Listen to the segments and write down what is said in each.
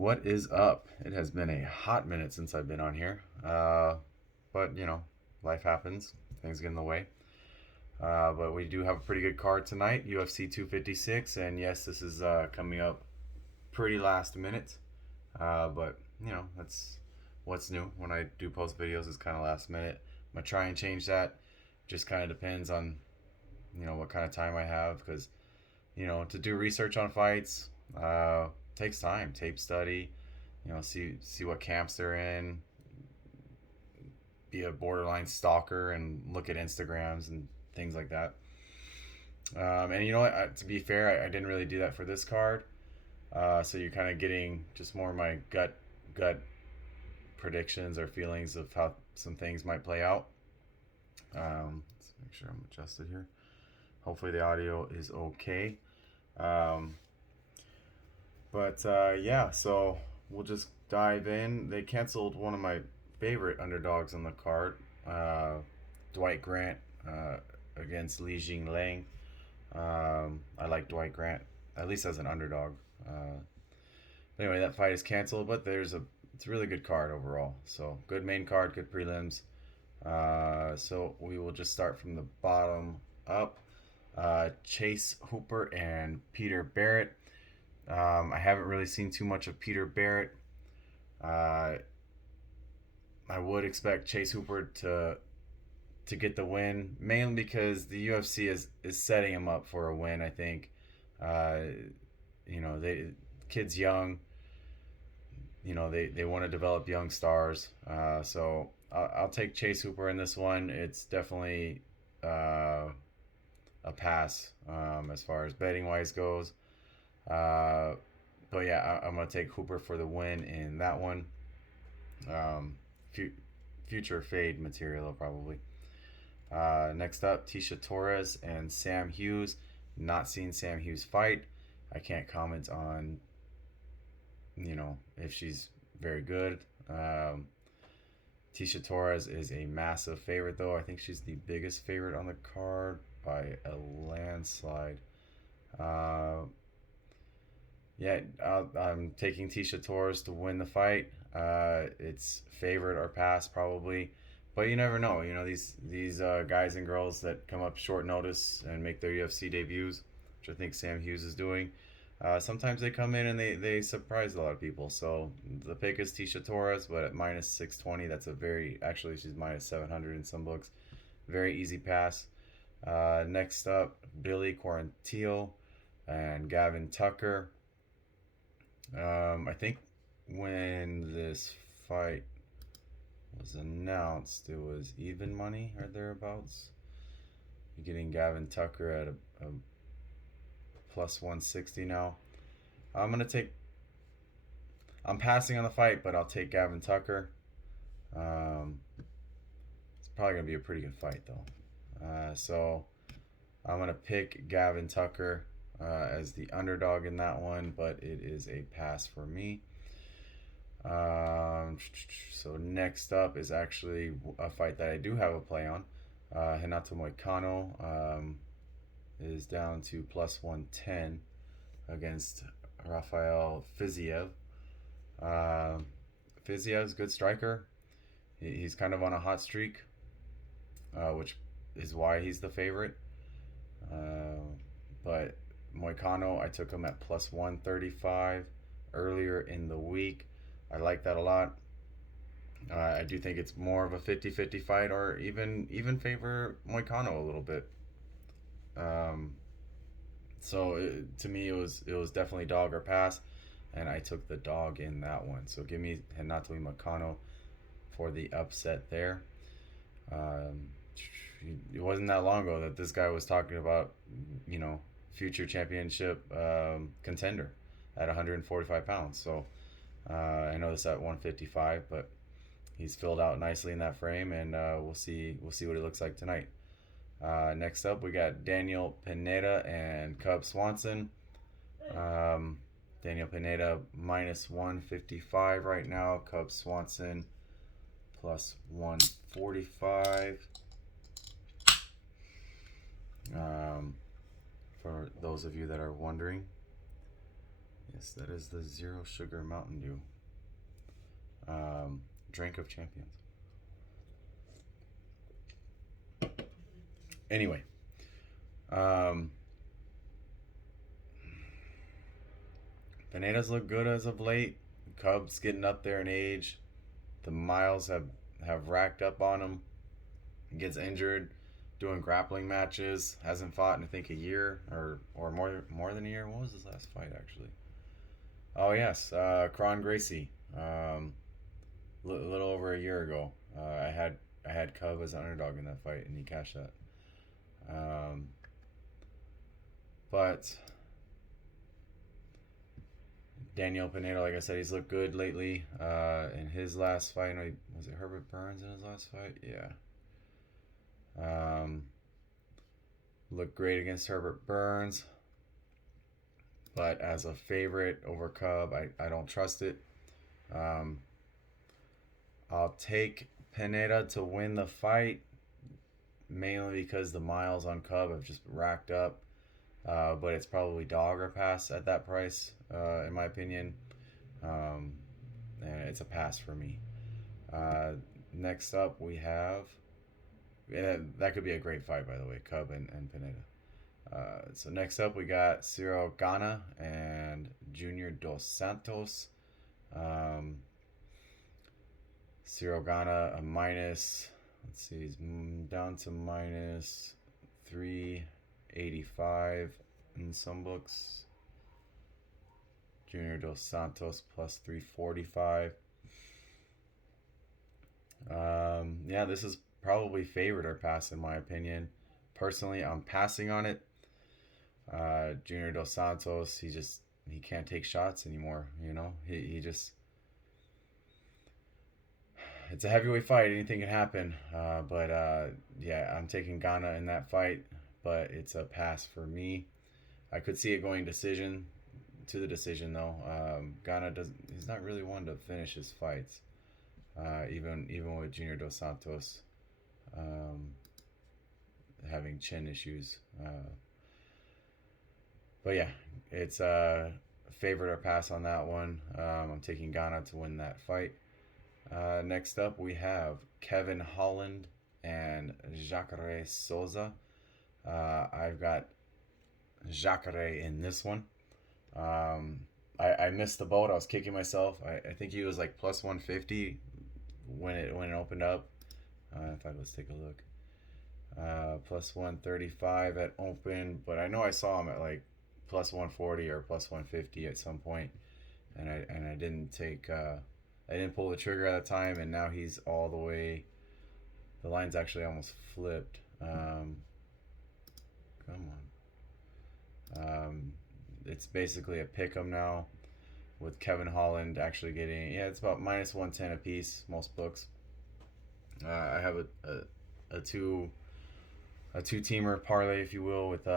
What is up? It has been a hot minute since I've been on here. But, life happens. Things get in the way. But we do have a pretty good card tonight, UFC 256. And yes, this is coming up pretty last minute. But, that's what's new. When I do post videos, it's kind of last minute. I'm going to try and change that. Just kind of depends on, what kind of time I have. Because, to do research on fights, takes time. Tape study, see what camps they're in, be a borderline stalker and look at Instagrams and things like that. And you know what? To be fair, I didn't really do that for this card. So you're kind of getting just more of my gut predictions or feelings of how some things might play out. Let's make sure I'm adjusted here. Hopefully the audio is okay. Yeah, so we'll just dive in. They canceled one of my favorite underdogs on the card, Dwight Grant against Li Jingliang. I like Dwight Grant, at least as an underdog. Anyway, that fight is canceled, but it's a really good card overall. So good main card, good prelims. So we will just start from the bottom up. Chase Hooper and Peter Barrett. I haven't really seen too much of Peter Barrett. I would expect Chase Hooper to get the win, mainly because the UFC is setting him up for a win. I think, kid's young. They want to develop young stars. So I'll take Chase Hooper in this one. It's definitely a pass as far as betting wise goes. But yeah, I'm going to take Hooper for the win in that one. Future fade material, probably. Next up, Tisha Torres and Sam Hughes. Not seen Sam Hughes fight. I can't comment on, if she's very good. Tisha Torres is a massive favorite, though. I think she's the biggest favorite on the card by a landslide. I'm taking Tisha Torres to win the fight. It's favorite or pass probably, but you never know. These guys and girls that come up short notice and make their UFC debuts, which I think Sam Hughes is doing. Sometimes they come in and they surprise a lot of people. So the pick is Tisha Torres, but at minus 620, that's actually she's minus 700 in some books. Very easy pass. Next up, Billy Quarantillo and Gavin Tucker. I think when this fight was announced, it was even money or thereabouts. You're getting Gavin Tucker at a plus 160 now. I'm passing on the fight, but I'll take Gavin Tucker. It's probably gonna be a pretty good fight though. So I'm gonna pick Gavin Tucker as the underdog in that one, but it is a pass for me. So next up is actually a fight that I do have a play on. Renato Moicano is down to plus 110 against Rafael Fiziev. Fiziev's a good striker. He's kind of on a hot streak, which is why he's the favorite. But Moicano, I took him at plus 135 earlier in the week. I like that a lot. I do think it's more of a 50-50 fight, or even favor Moicano a little bit. To me, it was definitely dog or pass, and I took the dog in that one. So give me Renato Moicano for the upset there. It wasn't that long ago that this guy was talking about, future championship contender at 145 pounds. So I know this at 155, but he's filled out nicely in that frame, and we'll see what he looks like tonight. Next up, we got Daniel Pineda and Cub Swanson. Daniel Pineda minus 155 right now. Cub Swanson plus 145. For those of you that are wondering. Yes, that is the Zero Sugar Mountain Dew. Drink of champions. Anyway, um, Pineda's look good as of late. Cubs getting up there in age. The miles have racked up on him. He gets injured doing grappling matches. Hasn't fought in I think a year or more than a year. What was his last fight actually? Oh yes, Kron Gracie. Little over a year ago. I had Cub as an underdog in that fight, and he cashed that. Um, but Daniel Pineda, like I said, he's looked good lately. In his last fight, was it Herbert Burns in his last fight? Yeah. Um, Looked great against Herbert Burns, but as a favorite over Cub, I don't trust it. Um, I'll take Pineda to win the fight, mainly because the miles on Cub have just racked up. But it's probably dog or pass at that price, in my opinion. Um, and it's a pass for me. Next up, we have. Yeah, that could be a great fight, by the way, Cub and Pineda. So next up, we got Ciro Gane and Junior Dos Santos. Ciro Gane a minus. Let's see, he's down to minus 385 in some books. Junior Dos Santos plus 345. Yeah, this is probably favored or pass in my opinion. Personally, I'm passing on it. Junior Dos Santos, he can't take shots anymore. You know, he just it's a heavyweight fight. Anything can happen. But yeah, I'm taking Gane in that fight, but it's a pass for me. I could see it going to the decision though. Gane he's not really one to finish his fights. Even with Junior Dos Santos having chin issues. But yeah, it's a favorite or pass on that one. I'm taking Gane to win that fight. Next up, we have Kevin Holland and Jacare Souza. I've got Jacare in this one. I missed the boat. I was kicking myself. I think he was like plus 150 when it opened up. In fact, let's take a look. Plus 135 at open, but I know I saw him at like plus 140 or plus 150 at some point, and I didn't take. I didn't pull the trigger at the time, and now he's all the way. The line's actually almost flipped. Come on. It's basically a pick 'em now, with Kevin Holland actually getting it's about minus 110 a piece most books. I have a two-teamer parlay, if you will, with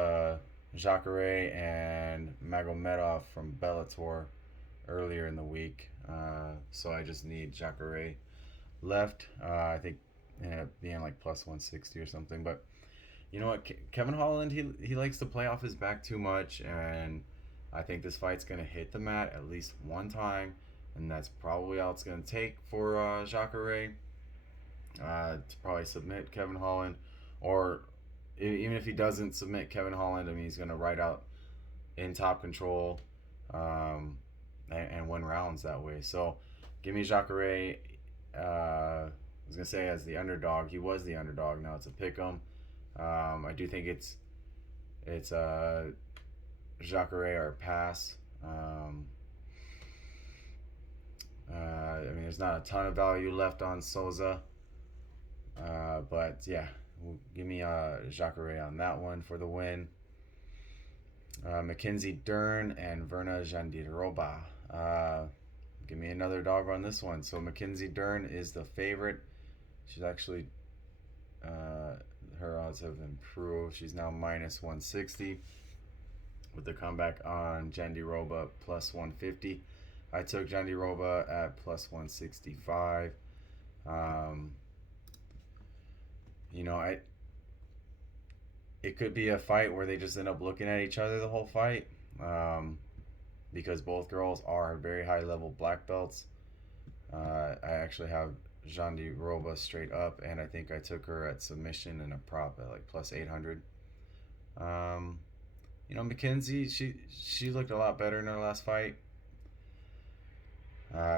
Jacare and Magomedov from Bellator earlier in the week. So I just need Jacare left. I think it ended up being like plus 160 or something. But you know what? Kevin Holland, he likes to play off his back too much, and I think this fight's going to hit the mat at least one time, and that's probably all it's going to take for Jacare to probably submit Kevin Holland. Or even if he doesn't submit Kevin Holland, I mean, he's going to ride out in top control and win rounds that way. So give me Jacare. I was going to say as the underdog. He was the underdog. Now it's a pick 'em. I do think it's Jacare or pass. I mean, there's not a ton of value left on Souza. But yeah, give me Jacare on that one for the win. Mackenzie Dern and Verna Jandiroba. Give me another dog on this one. So Mackenzie Dern is the favorite. She's actually her odds have improved. She's now minus 160 with the comeback on Jandiroba plus 150. I took Jandiroba at plus 165. You know, it could be a fight where they just end up looking at each other the whole fight. because both girls are very high level black belts. I actually have Jandiroba straight up, and I think I took her at submission and a prop at like plus 800. Um, Mackenzie, she looked a lot better in her last fight.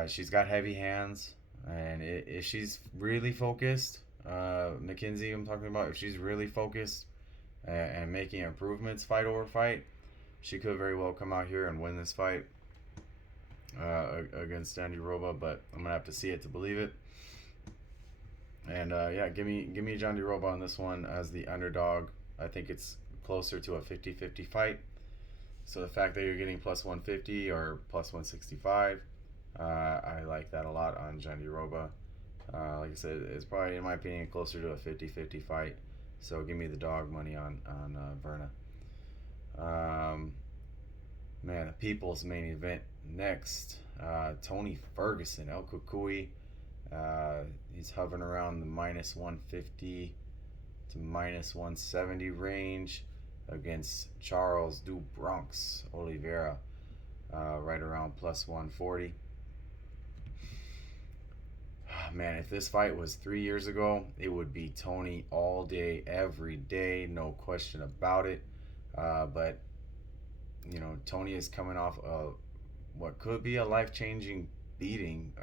She's got heavy hands, and if she's really focused, Mackenzie, I'm talking about, if she's really focused and making improvements fight over fight, she could very well come out here and win this fight against Jandiroba, but I'm gonna have to see it to believe it. And yeah, give me Jandiroba on this one as the underdog. I think it's closer to a 50-50 fight. So the fact that you're getting plus 150 or plus 165, I like that a lot on Jandiroba. Like I said, it's probably, in my opinion, closer to a 50-50 fight. So give me the dog money on Verna. Man, the people's main event next. Tony Ferguson, El Kukui. He's hovering around the minus 150 to minus 170 range against Charles Du Bronx Oliveira, right around plus 140. Man, if this fight was 3 years ago, it would be Tony all day, every day, no question about it. But Tony is coming off of what could be a life-changing beating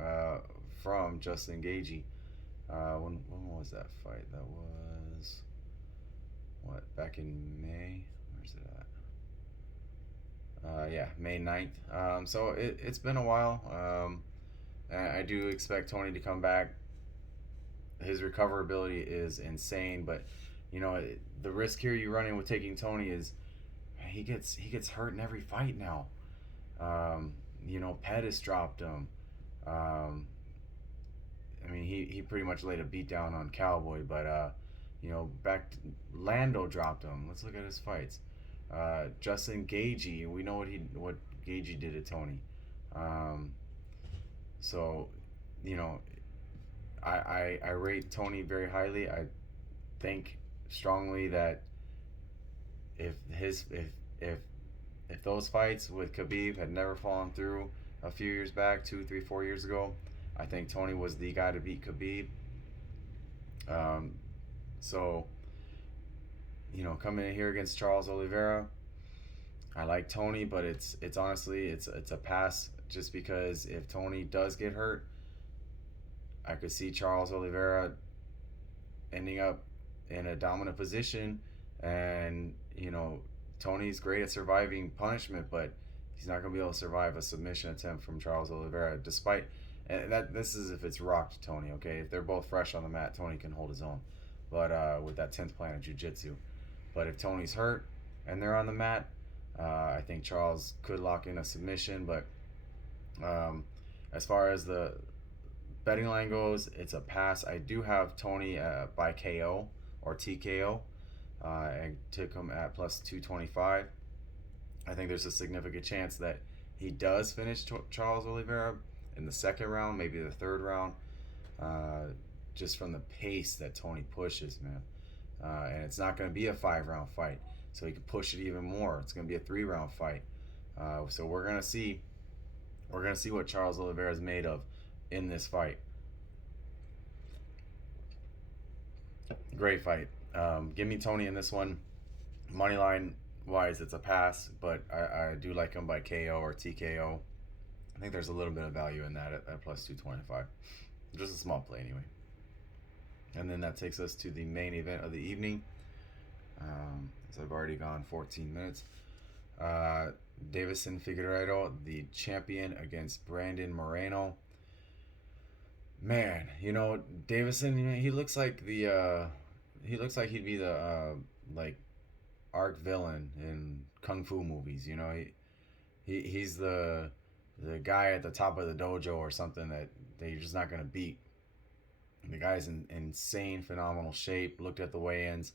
from Justin Gaethje. When was that fight? That was back in May. Where's it at? Yeah, May 9th. So it's been a while. I do expect Tony to come back. His recoverability is insane, but the risk here you run in with taking Tony is he gets hurt in every fight now. Pettis dropped him. He pretty much laid a beat down on Cowboy, but Lando dropped him. Let's look at his fights. Justin Gaethje, we know what Gaethje did to Tony. So, I rate Tony very highly. I think strongly that if those fights with Khabib had never fallen through a few years back, 2, 3, 4 years ago, I think Tony was the guy to beat Khabib. So, coming in here against Charles Oliveira, I like Tony, but it's honestly it's a pass, just because if Tony does get hurt, I could see Charles Oliveira ending up in a dominant position, and Tony's great at surviving punishment, but he's not going to be able to survive a submission attempt from Charles Oliveira, despite, and this is if it's rocked Tony, okay? If they're both fresh on the mat, Tony can hold his own, but with that 10th plan of jiu-jitsu. But if Tony's hurt and they're on the mat, I think Charles could lock in a submission. But as far as the betting line goes, it's a pass. I do have Tony by KO or TKO. I took him at plus 225. I think there's a significant chance that he does finish Charles Oliveira in the second round, maybe the third round, just from the pace that Tony pushes, man. And it's not going to be a 5-round fight, so he can push it even more. It's going to be a 3-round fight. So we're going to see what Charles Oliveira is made of in this fight. Great fight. Give me Tony in this one. Moneyline wise, it's a pass, but I do like him by KO or TKO. I think there's a little bit of value in that at plus 225. Just a small play anyway. And then that takes us to the main event of the evening. So I've already gone 14 minutes. Deiveson Figueiredo, the champion, against Brandon Moreno. Man, Deiveson, he looks like he'd be the like arch villain in kung fu movies. He's the guy at the top of the dojo or something that you're just not gonna beat. The guy's in insane, phenomenal shape. Looked at the weigh-ins.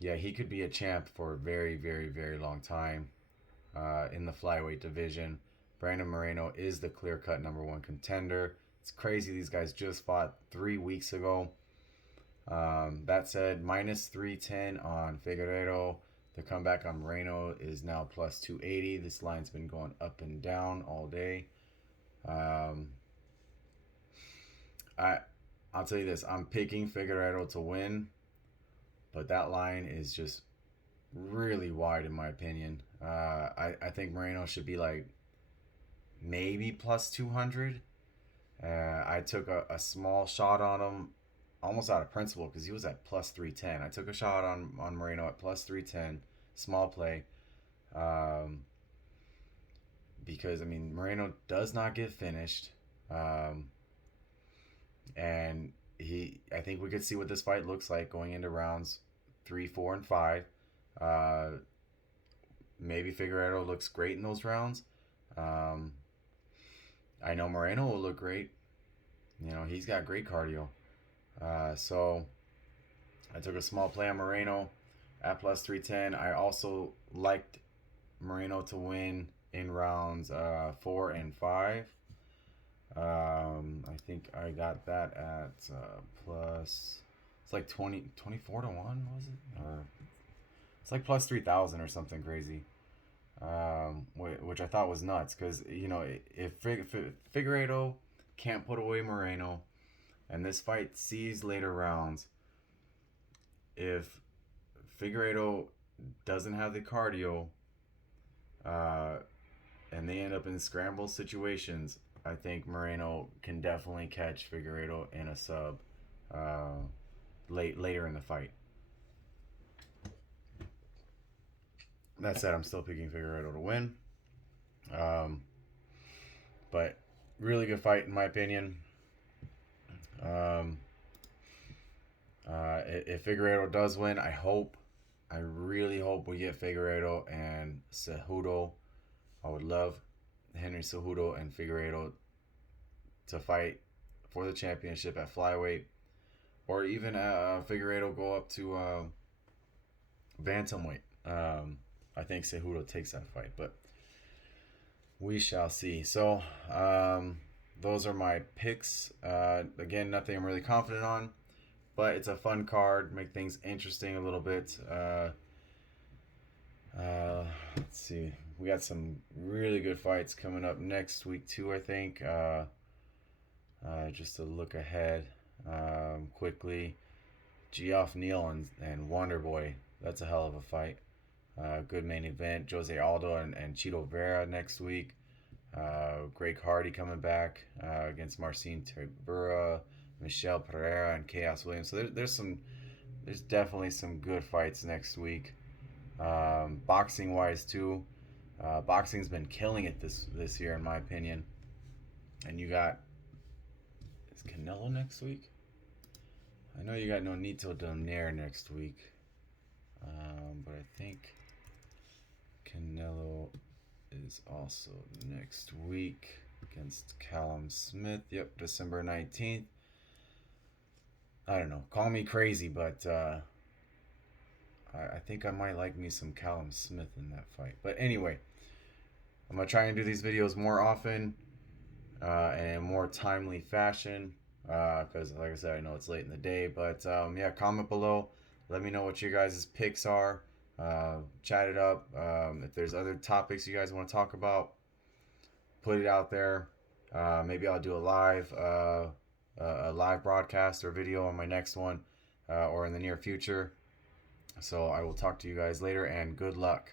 Yeah, he could be a champ for a very, very, very long time in the flyweight division. Brandon Moreno is the clear-cut #1 contender. It's crazy these guys just fought 3 weeks ago. That said, minus 310 on Figueiredo The comeback on Moreno is now plus 280. This line's been going up and down all day. I'll tell you this. I'm picking Figueiredo to win, but that line is just really wide in my opinion. I think Moreno should be like maybe plus 200. I took a small shot on him, almost out of principle, because he was at plus 310. I took a shot on Moreno at plus 310, small play. Because, I mean, Moreno does not get finished. And I think we could see what this fight looks like going into rounds 3, 4, and 5. Maybe Figueiredo looks great in those rounds. I know Moreno will look great. You know, he's got great cardio. So I took a small play on Moreno at plus 310. I also liked Moreno to win in rounds 4 and 5. I think I got that at plus, it's like 24 to 1, was it? Or it's like plus 3,000 or something crazy. Which I thought was nuts, because, you know, if Figueiredo can't put away Moreno and this fight sees later rounds, if Figueiredo doesn't have the cardio and they end up in scramble situations, I think Moreno can definitely catch Figueiredo in a sub later in the fight. That said, I'm still picking Figueiredo to win. But really good fight in my opinion. If Figueiredo does win, I really hope we get Figueiredo and Cejudo. I would love Henry Cejudo and Figueiredo to fight for the championship at flyweight, or even Figueiredo go up to bantamweight. I think Cejudo takes that fight, but we shall see. So those are my picks. Again, nothing I'm really confident on, but it's a fun card, make things interesting a little bit. Let's see. We got some really good fights coming up next week too, I think. Just to look ahead quickly. Geoff Neal and Wonderboy. That's a hell of a fight. Good main event. Jose Aldo and Chito Vera next week. Greg Hardy coming back against Marcin Tybura, Michelle Pereira, and Chaos Williams. So there's definitely some good fights next week. Boxing wise too. Boxing's been killing it this year in my opinion. And you got, is Canelo next week? I know you got Nonito Donaire next week. But I think Canelo is also next week against Callum Smith. Yep, December 19th. I don't know. Call me crazy, but I think I might like me some Callum Smith in that fight. But anyway, I'm going to try and do these videos more often and more timely fashion. Because, like I said, I know it's late in the day. But, yeah, comment below. Let me know what your guys' picks are. Chat it up. If there's other topics you guys want to talk about, put it out there. Maybe I'll do a live broadcast or video on my next one or in the near future. So I will talk to you guys later, and good luck.